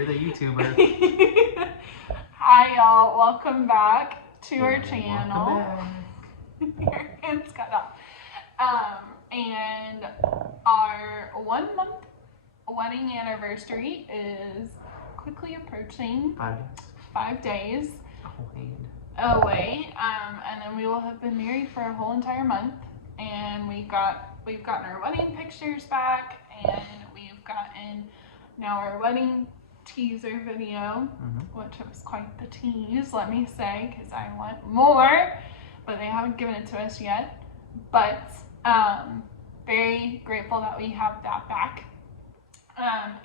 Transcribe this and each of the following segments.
You're the YouTuber. Hi y'all, welcome back to our channel. Your hands cut off. And our 1 month wedding anniversary is quickly approaching. 5 days away. And then we will have been married for a whole entire month. And we've gotten our wedding pictures back, and we've gotten now our wedding teaser video, which was quite the tease, let me say, because I want more, but they haven't given it to us yet. But very grateful that we have that back.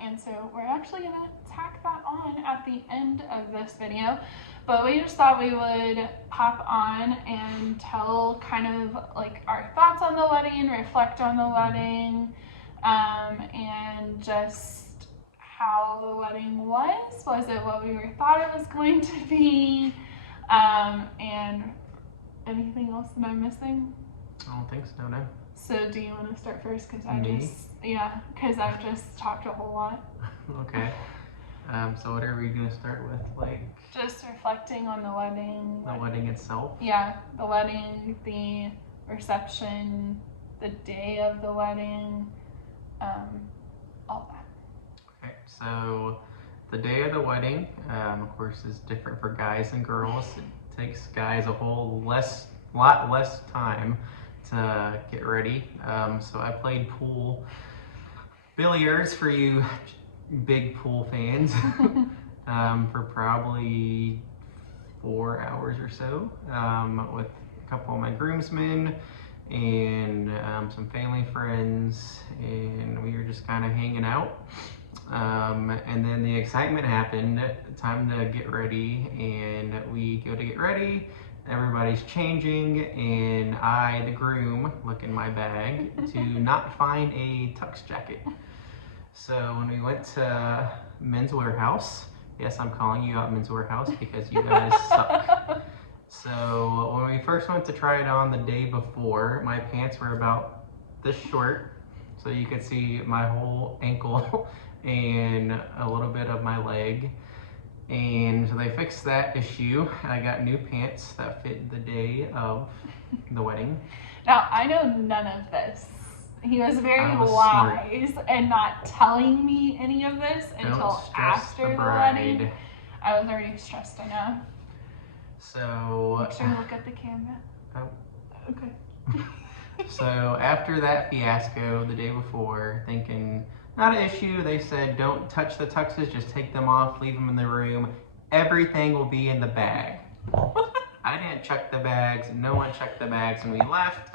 And so we're actually gonna tack that on at the end of this video, but we just thought we would pop on and tell kind of like our thoughts on the wedding, reflect on the wedding, and just how the wedding was. Was it what we thought it was going to be? And anything else that I'm missing? I don't think so, no. So do you want to start first? Because I've just talked a whole lot. Okay. So what are we going to start with? Like, just reflecting on the wedding. The wedding itself? Yeah, the wedding, the reception, the day of the wedding, all that. Okay, so the day of the wedding, of course, is different for guys and girls. It takes guys a lot less time to get ready. So I played pool billiards for you big pool fans for probably 4 hours or so with a couple of my groomsmen and some family friends, and we were just kind of hanging out. And then the excitement happened, time to get ready, and we go to get ready. Everybody's changing, and I, the groom, look in my bag to not find a tux jacket. So when we went to Men's Wearhouse, yes, I'm calling you out Men's Wearhouse because you guys suck. So when we first went to try it on the day before, my pants were about this short, so you could see my whole ankle and a little bit of my leg. And so they fixed that issue. I got new pants that fit the day of the wedding. Now, I know none of this. He was very wise and not telling me any of this until after the wedding. I was already stressed enough. So make sure you look at the camera. Oh. Okay. So after that fiasco the day before, thinking not an issue, they said don't touch the tuxes, just take them off, leave them in the room. Everything will be in the bag. I didn't check the bags, no one checked the bags, and we left.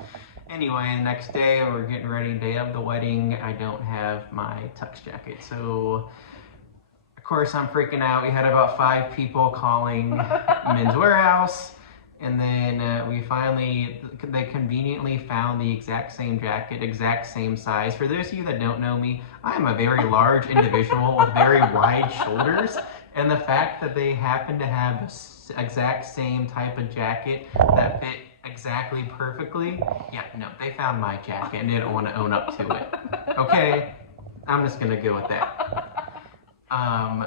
Anyway, the next day, we're getting ready, day of the wedding. I don't have my tux jacket. So, of course, I'm freaking out. We had about 5 people calling Men's Wearhouse. And then they conveniently found the exact same jacket, exact same size. For those of you that don't know me, I am a very large individual with very wide shoulders. And the fact that they happen to have the exact same type of jacket that fit exactly perfectly, yeah, no, they found my jacket and they didn't want to own up to it. Okay, I'm just gonna go with that.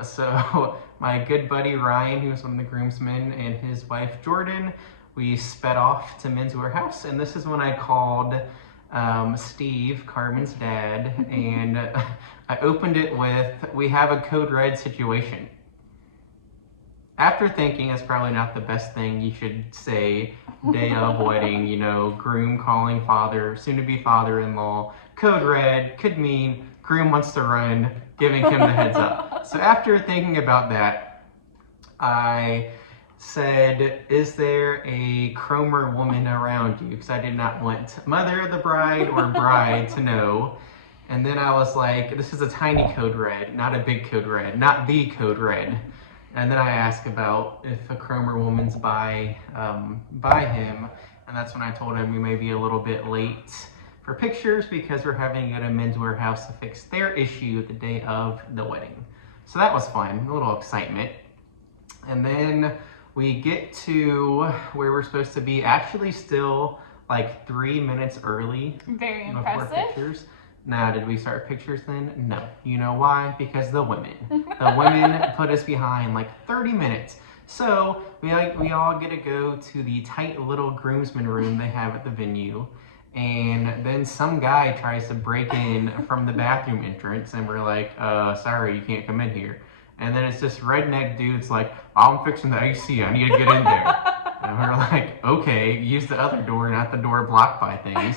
So my good buddy Ryan, who was one of the groomsmen, and his wife Jordan, we sped off to Men's Wearhouse, and this is when I called Steve, Carmen's dad, and I opened it with, "We have a code red situation." After thinking it's probably not the best thing you should say day of wedding, you know, groom calling father, soon-to-be father-in-law, code red, could mean groom wants to run, giving him the heads up. So after thinking about that, I said, "Is there a Cromer woman around you?" Because I did not want mother of the bride or bride to know. And then I was like, this is a tiny code red, not a big code red, not the code red. And then I asked about if a Cromer woman's by him, and that's when I told him we may be a little bit late for pictures because we're having to go to Men's Wearhouse to fix their issue the day of the wedding. So that was fun, a little excitement. And then we get to where we're supposed to be, actually still like 3 minutes early. Very impressive. Pictures. Now, did we start pictures then? No. You know why? Because the women. The women put us behind like 30 minutes. So we all get to go to the tight little groomsmen room they have at the venue. And then some guy tries to break in from the bathroom entrance, and we're like, sorry, you can't come in here. And then it's this redneck dude's like, I'm fixing the AC, I need to get in there. And we're like, okay, use the other door, not the door blocked by things.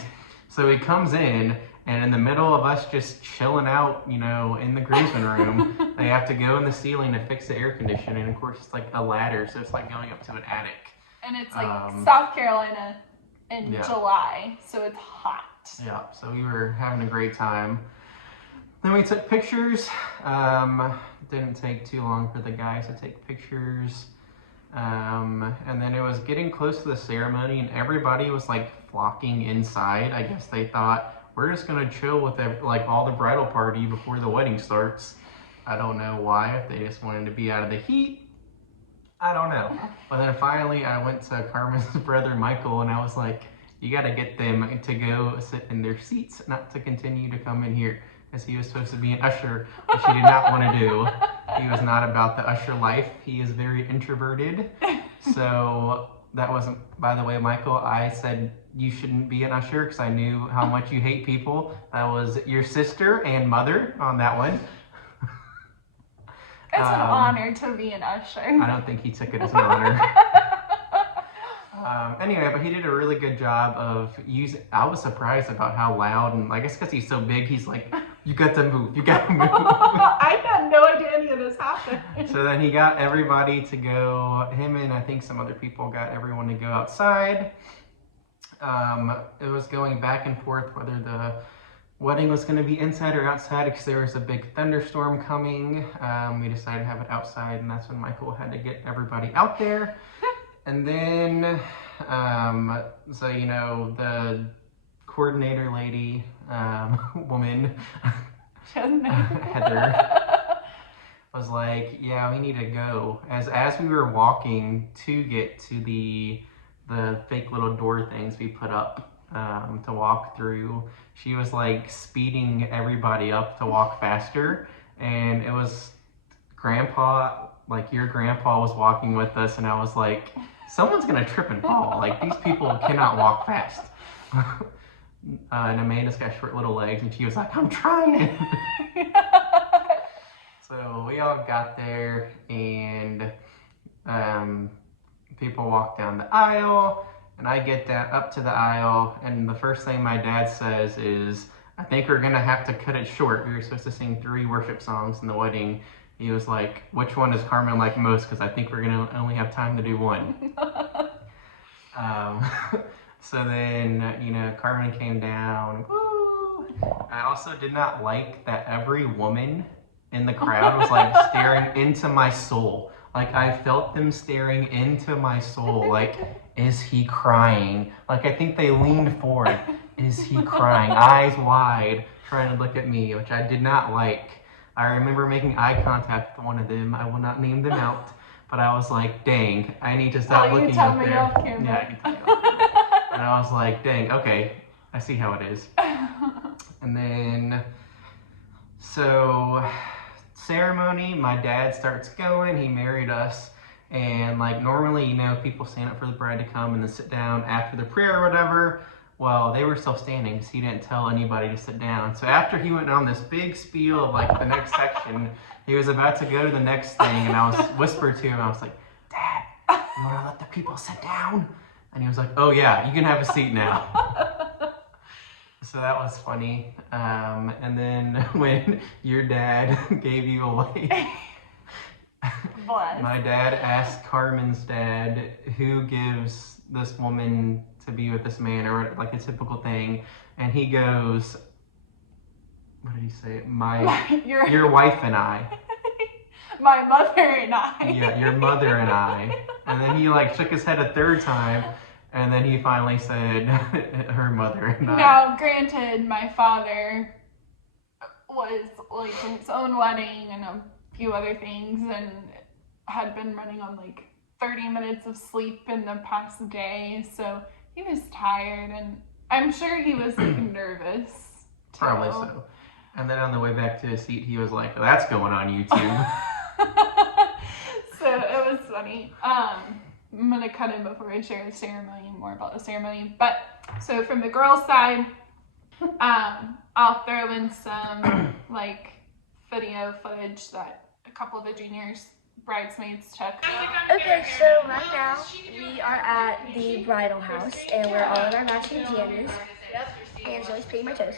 So he comes in, and in the middle of us just chilling out, you know, in the groomsmen room, they have to go in the ceiling to fix the air conditioning. And of course, it's like a ladder, so it's like going up to an attic. And it's like South Carolina in July, so it's hot. Yeah, so we were having a great time. Then we took pictures. Didn't take too long for the guys to take pictures. And then it was getting close to the ceremony, and everybody was like flocking inside. I guess they thought, we're just gonna chill with like all the bridal party before the wedding starts. I don't know why, if they just wanted to be out of the heat. I don't know. But then finally I went to Carmen's brother Michael, and I was like, you gotta get them to go sit in their seats, not to continue to come in here, because he was supposed to be an usher, which he did not want to do. He was not about the usher life. He is very introverted. So that wasn't, by the way, Michael, I said you shouldn't be an usher because I knew how much you hate people. That was your sister and mother on that one. It's an honor to be an usher. I don't think he took it as an honor. Anyway, but he did a really good job of using. I was surprised about how loud, and I guess because he's so big, he's like, you got to move, you got to move. I had no idea any of this happened. So then he got everybody to go, him and I think some other people got everyone to go outside. It was going back and forth whether the wedding was going to be inside or outside because there was a big thunderstorm coming. We decided to have it outside, and that's when Michael had to get everybody out there. And then, so, you know, the coordinator lady, woman, Heather, was like, yeah, we need to go. As we were walking to get to the fake little door things we put up to walk through, she was like speeding everybody up to walk faster. And it was Grandpa, like your grandpa was walking with us, and I was like, someone's gonna trip and fall. Like, these people cannot walk fast. And Amanda's got short little legs, and she was like, I'm trying. So we all got there, and people walked down the aisle, and I get up to the aisle, and the first thing my dad says is, I think we're gonna have to cut it short. We were supposed to sing 3 worship songs in the wedding. He was like, which one does Carmen like most? Because I think we're gonna only have time to do 1. So then, you know, Carmen came down. Woo! I also did not like that every woman in the crowd was like staring into my soul. Like, I felt them staring into my soul. Like, is he crying? Like, I think they leaned forward. Is he crying? Eyes wide, trying to look at me, which I did not like. I remember making eye contact with one of them. I will not name them out, but I was like, dang, I need to stop looking up there. Off camera. Yeah, you can tell me off camera. And I was like, dang, okay, I see how it is. And then, so, ceremony, my dad starts going, he married us, and like normally, you know, people stand up for the bride to come and then sit down after the prayer or whatever. Well, they were still standing because he didn't tell anybody to sit down. So after he went on this big spiel of like the next section, he was about to go to the next thing, and I was whispered to him, I was like, Dad, you want to let the people sit down? And he was like, oh yeah, you can have a seat now. So that was funny. And then when your dad gave you away, my dad asked Carmen's dad, who gives this woman to be with this man, or like a typical thing, and he goes, what did he say? Your wife and I. My mother and I. Yeah, your mother and I. And then he like shook his head a 3rd time, and then he finally said, her mother and I. Now, granted, my father was like in his own wedding and a few other things, and had been running on like 30 minutes of sleep in the past day, so he was tired, and I'm sure he was like nervous Probably so. And then on the way back to his seat, he was like, "That's going on YouTube." So it was funny. I'm gonna cut in before I share the ceremony, more about the ceremony. But so from the girls' side, I'll throw in some like video footage that a couple of the juniors bridesmaids took. Okay, so right now we are at the bridal house and we're all in our matching jammies. And Zoe's painting my toes.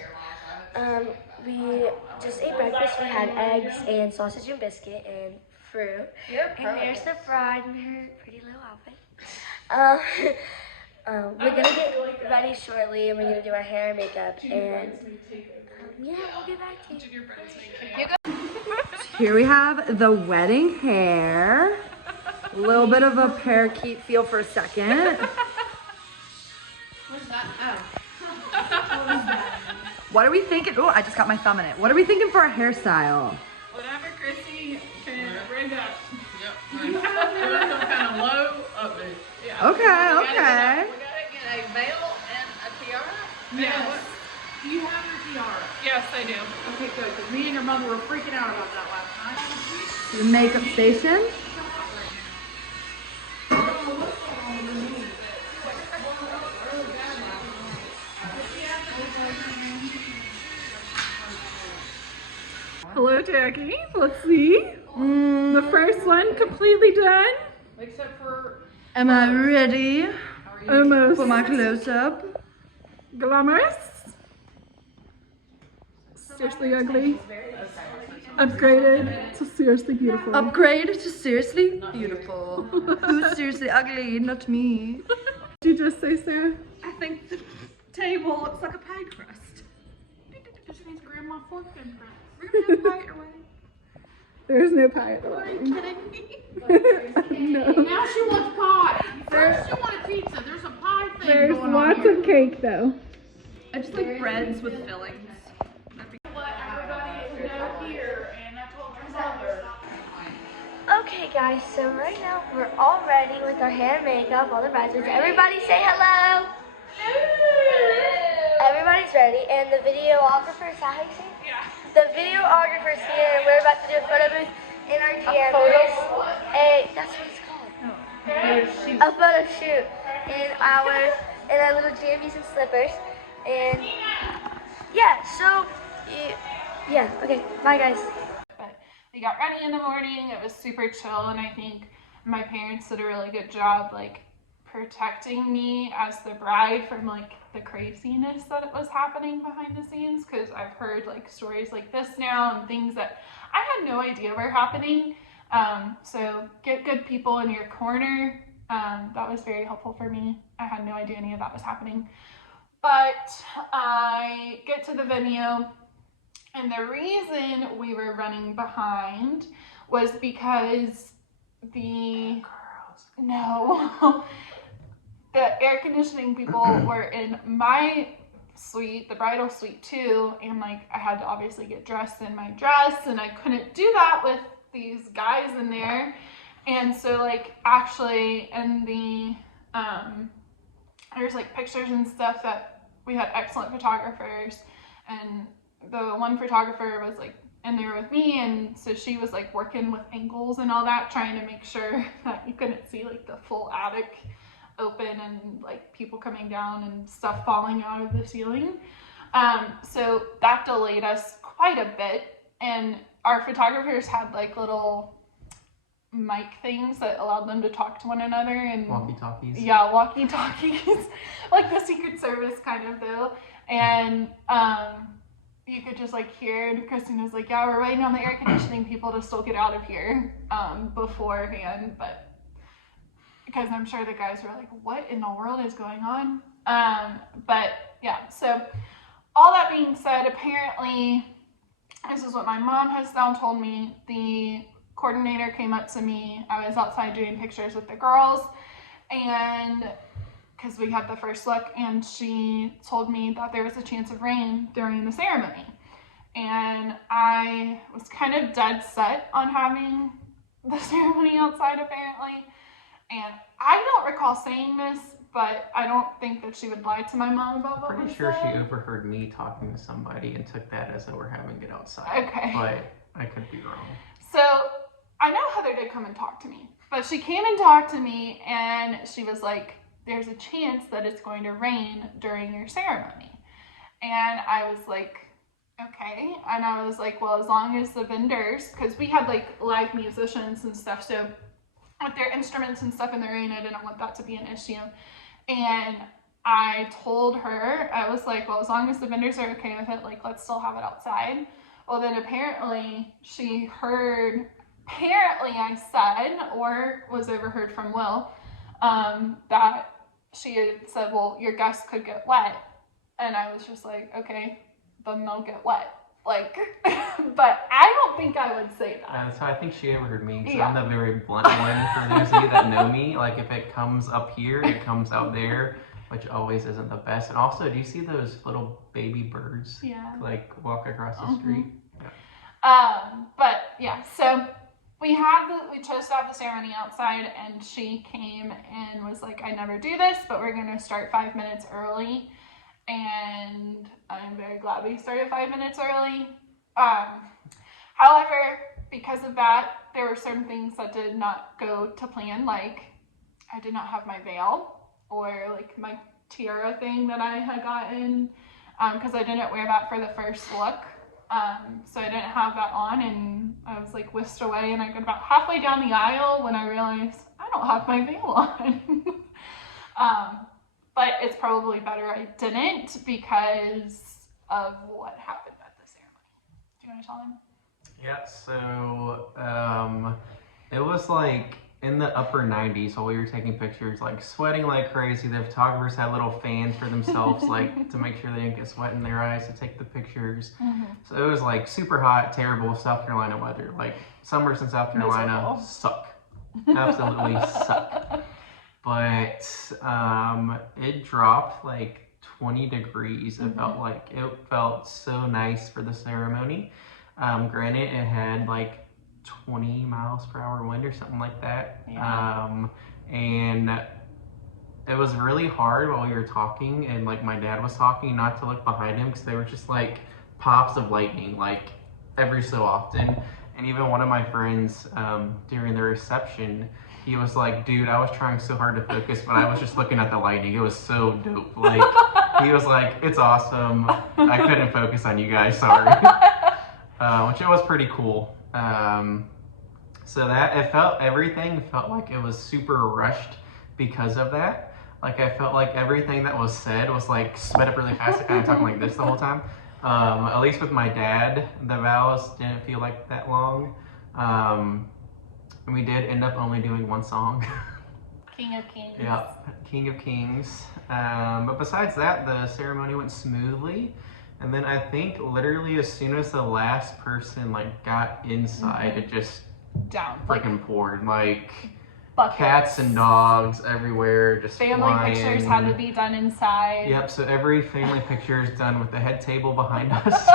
We just ate breakfast. We had eggs and sausage and biscuit and fruit. And there's the bride in her pretty little outfit. We're gonna get ready shortly and we're gonna do our hair and makeup and yeah, we'll get back to you. Here we have the wedding hair. A little bit of a parakeet feel for a second. What's that? Oh. What are we thinking? Oh, I just got my thumb in it. What are we thinking for a hairstyle? Whatever Chrissy can bring up. Yep. Some kind of low upbeat. Yeah. Okay, okay. We gotta get a veil and a tiara. Yes. Do you have your tiara? Yes, I do. Okay, good. Because me and your mother were freaking out about that last night. The makeup station. Hello, Jackie. Let's see. The first one completely done. Except for. Am I ready Almost. for my close-up? Glamorous. Seriously ugly. Upgraded to seriously beautiful. Upgrade to seriously beautiful. Who's seriously ugly? Not me. Did you just say, Sarah? I think the table looks like a pie crust. Just means grandma forked in front. We're gonna have pie at your wedding. There's no pie at the Are you wedding. kidding me? No. Now she wants pie. First she wanted pizza. There's a pie thing There's going on lots here. of cake though. I just like breads with fillings. Okay guys, so right now we're all ready with our hair and makeup, all the bridesmaids. Everybody say hello! Everybody's ready, and the videographer, is that how you say it? Yeah. The videographer's here, and we're about to do a photo booth in our jammies. That's what it's called. A photo shoot in our little jammies and slippers. And yeah, so yeah, okay, bye guys. But we got ready in the morning. It was super chill, and I think my parents did a really good job, like protecting me as the bride from like the craziness that was happening behind the scenes, because I've heard like stories like this now and things that I had no idea were happening. So get good people in your corner. That was very helpful for me. I had no idea any of that was happening. But I get to the venue, and the reason we were running behind was because the air conditioning people were in my suite, the bridal suite too, and like I had to obviously get dressed in my dress, and I couldn't do that with these guys in there. And so like actually in the there's like pictures and stuff that we had excellent photographers, and the one photographer was like in there with me, and so she was like working with angles and all that, trying to make sure that you couldn't see like the full attic open and like people coming down and stuff falling out of the ceiling. So that delayed us quite a bit, and our photographers had like little mic things that allowed them to talk to one another, and Walkie-talkies. Yeah, walkie-talkies. Like the Secret Service kind of though. And you could just like hear, and Christina's like, yeah, we're waiting on the air conditioning people to still get out of here beforehand, but because I'm sure the guys were like, what in the world is going on? But yeah, so all that being said, apparently, this is what my mom has now told me, the coordinator came up to me. I was outside doing pictures with the girls, and because we had the first look, and she told me that there was a chance of rain during the ceremony. And I was kind of dead set on having the ceremony outside apparently. And I don't recall saying this, but I don't think that she would lie to my mom about what we Pretty sure said. she overheard me talking to somebody and took that as though we're having it outside. Okay. But I could be wrong. So I know Heather did come and talk to me, but she came and talked to me and she was like, there's a chance that it's going to rain during your ceremony. And I was like, okay. And I was like, well, as long as the vendors, because we had like live musicians and stuff, so with their instruments and stuff in the rain, I didn't want that to be an issue. And I told her, I was like, well, as long as the vendors are okay with it, like, let's still have it outside. Well, then apparently she heard, I said, or was overheard from Will, that she had said, well, your guests could get wet. And I was just like, okay, then they'll get wet. Like, but I don't think I would say that. So I think she overheard me, because Yeah. I'm the very blunt one for those of you that know me. Like, if it comes up here, it comes out there, which always isn't the best. And also, do you see those little baby birds, Yeah. like, walk across the street? But yeah, so we chose to have the ceremony outside, and she came and was like, I never do this, but we're gonna start 5 minutes early. And I'm very glad we started 5 minutes early. However, because of that, there were certain things that did not go to plan, like I did not have my veil, or like my tiara thing that I had gotten, because I didn't wear that for the first look. So I didn't have that on, and I was like whisked away, and I got about halfway down the aisle when I realized I don't have my veil on. But it's probably better I didn't because of what happened at the ceremony. Do you want to tell them? Yeah, so it was like in the upper 90s while we were taking pictures, like sweating like crazy. The photographers had little fans for themselves, like to make sure they didn't get sweat in their eyes to take the pictures. Mm-hmm. So it was like super hot, terrible South Carolina weather. Like summers in South Carolina suck. Absolutely suck. But it dropped like 20 degrees. It felt so nice for the ceremony. Granted, it had like 20 miles per hour wind or something like that. Yeah. And it was really hard while we were talking, and like my dad was talking, not to look behind him, because they were just like pops of lightning, like every so often. And even one of my friends during the reception, he was like, dude, I was trying so hard to focus, but I was just looking at the lightning. It was so dope. Like, he was like, it's awesome. I couldn't focus on you guys, sorry. Which it was pretty cool. So that, everything felt like it was super rushed because of that. Like, I felt like everything that was said was like sped up really fast, kind of talking like this the whole time. At least with my dad, the vows didn't feel like that long. And we did end up only doing one song. King of Kings. Yeah, King of Kings. But besides that, the ceremony went smoothly. And then I think literally as soon as the last person like got inside, it just down, freaking poured. Like buckets. Cats and dogs everywhere, just family flying. Pictures had to be done inside. Yep, so every family picture is done with the head table behind us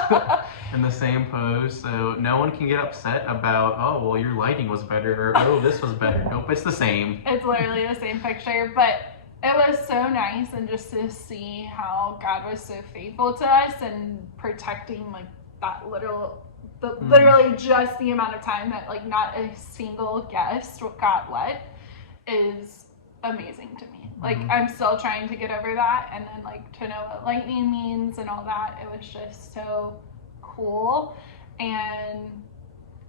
in the same pose, so no one can get upset about, oh, well, your lighting was better, or oh, this was better. Nope, it's the same. It's literally the same picture, but it was so nice, and just to see how God was so faithful to us and protecting like that literally just the amount of time that like not a single guest got wet is amazing to me. Like, I'm still trying to get over that, and then like to know what lightning means and all that, it was just so cool, and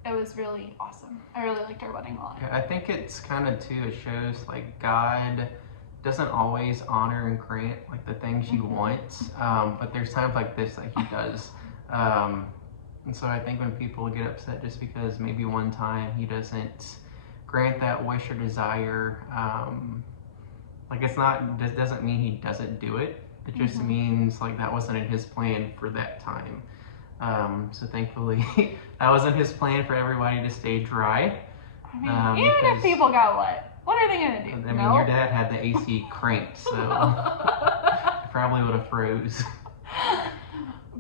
it was really awesome. I really liked our wedding a lot. Yeah, I think it's kind of too, it shows like God doesn't always honor and grant like the things you want, but there's times like this that he does. And so I think when people get upset just because maybe one time he doesn't grant that wish or desire, like it's not, this doesn't mean he doesn't do it. It just means like that wasn't in his plan for that time. So thankfully that wasn't his plan for everybody to stay dry. I mean, even if people got wet, what are they gonna do? I mean, your dad had the AC cranked, so probably would have froze.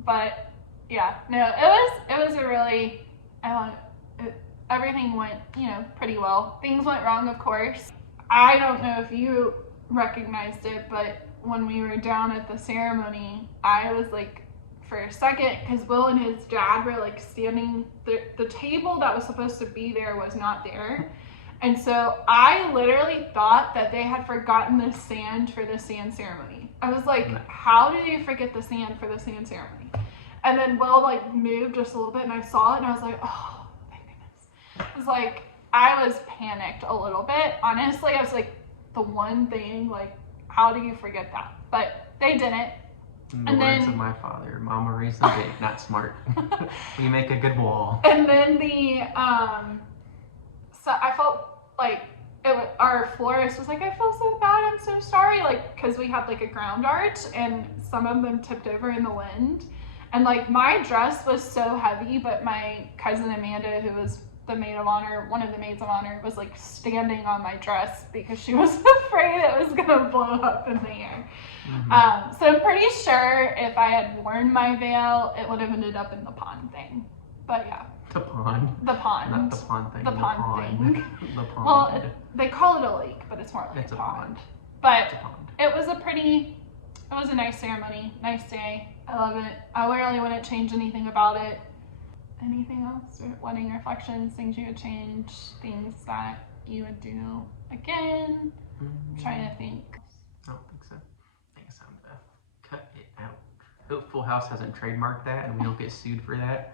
But yeah, no, it was a really, everything went, pretty well. Things went wrong, of course. I don't know if you recognized it, but when we were down at the ceremony, I was like, for a second, because Will and his dad were like standing, the table that was supposed to be there was not there. And so I literally thought that they had forgotten the sand for the sand ceremony. I was like, how did you forget the sand for the sand ceremony? And then Will like moved just a little bit and I saw it and I was like, oh, thank goodness. It was like, I was panicked a little bit. Honestly, I was like, the one thing, like, how do you forget that? But they didn't. In the words of my father, Mama raised them big, not smart. We make a good wall. And then so I felt like our florist was like, I feel so bad, I'm so sorry, like, because we had like a ground arch and some of them tipped over in the wind. And like my dress was so heavy, but my cousin Amanda, who was the maid of honor, one of the maids of honor, was like standing on my dress because she was afraid it was gonna blow up in the air. So I'm pretty sure if I had worn my veil, it would have ended up in the pond thing. But yeah. The pond? The pond. Not the pond thing. The pond thing. The pond. Well, they call it a lake, but it's more like It's a a pond. pond. But It's a pond. it was a nice ceremony, nice day. I love it. I really wouldn't change anything about it. Anything else? Wedding reflections, things you would change, things that you would do again. I'm trying to think. I don't think so. I think it's time to cut it out. Hope Full House hasn't trademarked that and we don't get sued for that.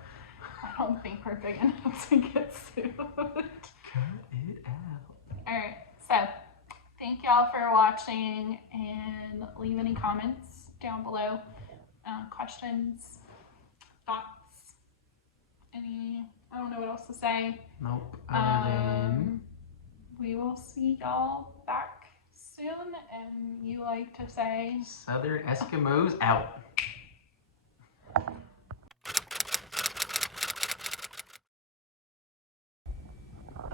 I don't think we're big enough to get sued. Cut it out. Alright, so thank y'all for watching and leave any comments down below. Questions, thoughts, I don't know what else to say. Nope. Other than We will see y'all back soon, and you like to say Southern Eskimos out.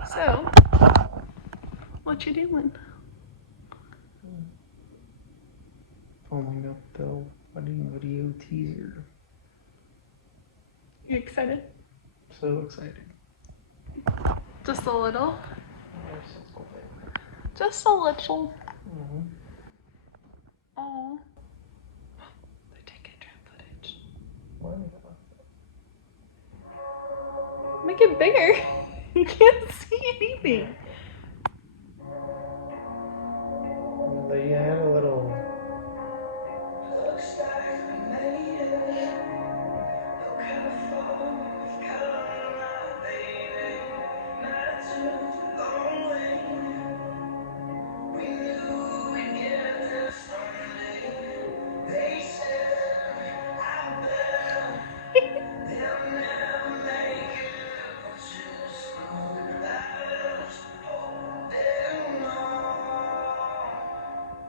So, what you doing? Filming up the wedding video teaser. You excited? So excited. Just a little? Just a little bit. Just a little. Mm-hmm. Oh. They're taking drone footage. Make it bigger. You can't see anything. They had a little.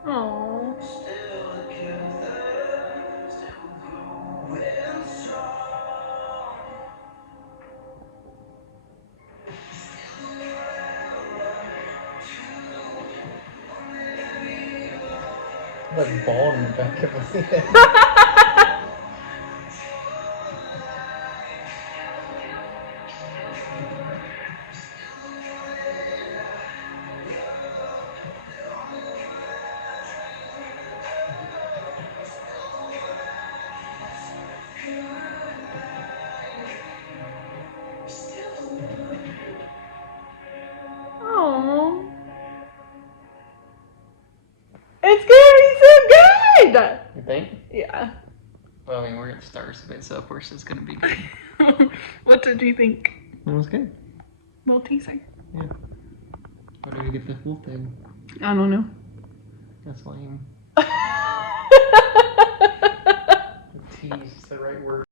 Oh. Like ball in the back of my head. Oh. It's gonna be so good! You think? Yeah. Well, I mean, we're gonna start it, so of course it's gonna be good. What did you think? It was good. Little teaser. Yeah. How do we get the full thing? I don't know. That's lame. Tease is the right word.